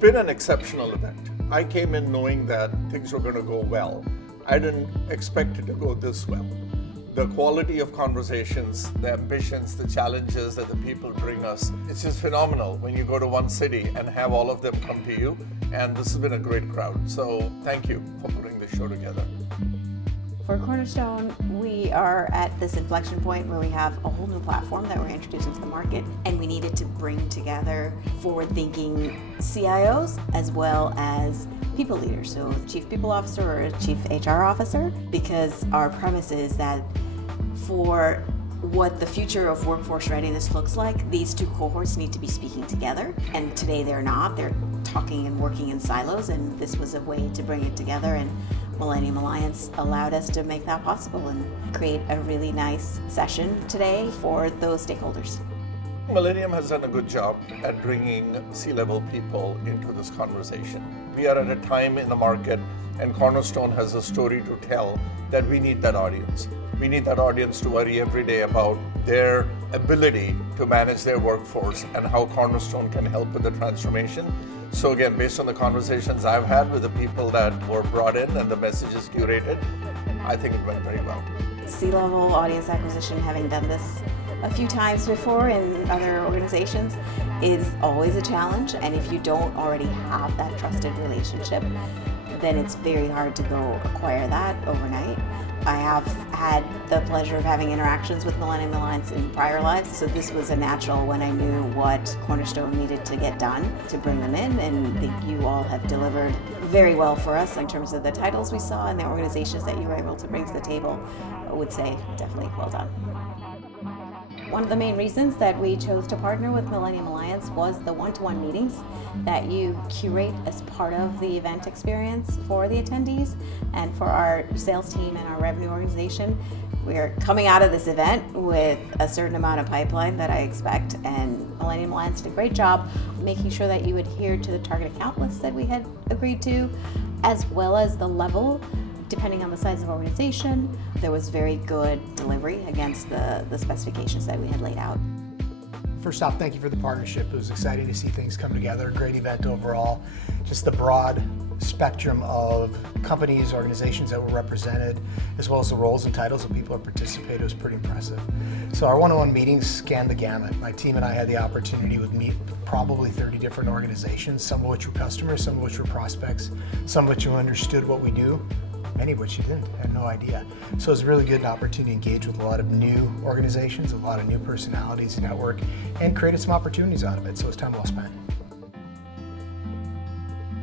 been an exceptional event. I came in knowing that things were going to go well. I didn't expect it to go this well. The quality of conversations, the ambitions, the challenges that the people bring us, it's just phenomenal when you go to one city and have all of them come to you. And this has been a great crowd. So thank you for putting this show together. For Cornerstone, we are at this inflection point where we have a whole new platform that we're introducing to the market, and we needed to bring together forward-thinking CIOs as well as people leaders, so chief people officer or a chief HR officer, because our premise is that for what the future of workforce readiness looks like, these two cohorts need to be speaking together, and today they're not. They're talking and working in silos, and this was a way to bring it together, and Millennium Alliance allowed us to make that possible and create a really nice session today for those stakeholders. Millennium has done a good job at bringing C-level people into this conversation. We are at a time in the market, and Cornerstone has a story to tell, that we need that audience. We need that audience to worry every day about their ability to manage their workforce and how Cornerstone can help with the transformation. So again, based on the conversations I've had with the people that were brought in and the messages curated, I think it went very well. C-level audience acquisition, having done this a few times before in other organizations, is always a challenge. And if you don't already have that trusted relationship, then it's very hard to go acquire that overnight. I have had the pleasure of having interactions with Millennium Alliance in prior lives, so this was a natural when I knew what Cornerstone needed to get done to bring them in, and I think you all have delivered very well for us in terms of the titles we saw and the organizations that you were able to bring to the table. I would say definitely well done. One of the main reasons that we chose to partner with Millennium Alliance was the one-to-one meetings that you curate as part of the event experience for the attendees and for our sales team and our revenue organization. We're coming out of this event with a certain amount of pipeline that I expect, and Millennium Alliance did a great job making sure that you adhered to the target account list that we had agreed to, as well as the level. Depending on the size of the organization, there was very good delivery against the specifications that we had laid out. First off, thank you for the partnership. It was exciting to see things come together. Great event overall. Just the broad spectrum of companies, organizations that were represented, as well as the roles and titles of people that participated was pretty impressive. So our one-on-one meetings scanned the gamut. My team and I had the opportunity to meet probably 30 different organizations, some of which were customers, some of which were prospects, some of which who understood what we do, many of which you didn't, had no idea. So it was really good, an opportunity to engage with a lot of new organizations, a lot of new personalities, network, and created some opportunities out of it, so it was time well spent.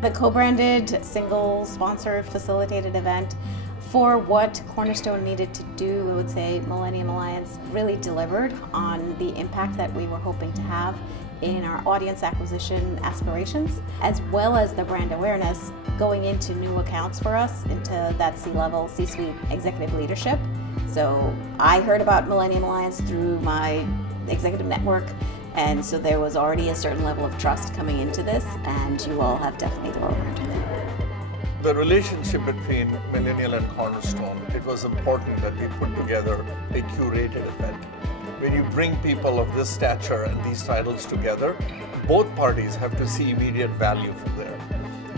The co-branded, single sponsor facilitated event, for what Cornerstone needed to do, I would say Millennium Alliance really delivered on the impact that we were hoping to have in our audience acquisition aspirations, as well as the brand awareness going into new accounts for us, into that C-level, C-suite executive leadership. So I heard about Millennium Alliance through my executive network, and so there was already a certain level of trust coming into this, and you all have definitely delivered. The relationship between Millennial and Cornerstone, it was important that we put together a curated event. When you bring people of this stature and these titles together, both parties have to see immediate value from there.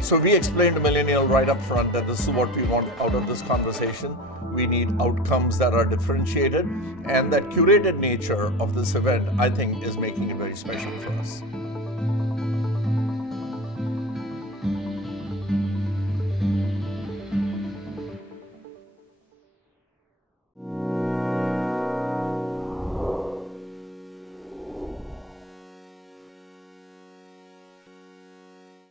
So we explained to Millennial right up front that this is what we want out of this conversation. We need outcomes that are differentiated, and that curated nature of this event, I think, is making it very special for us.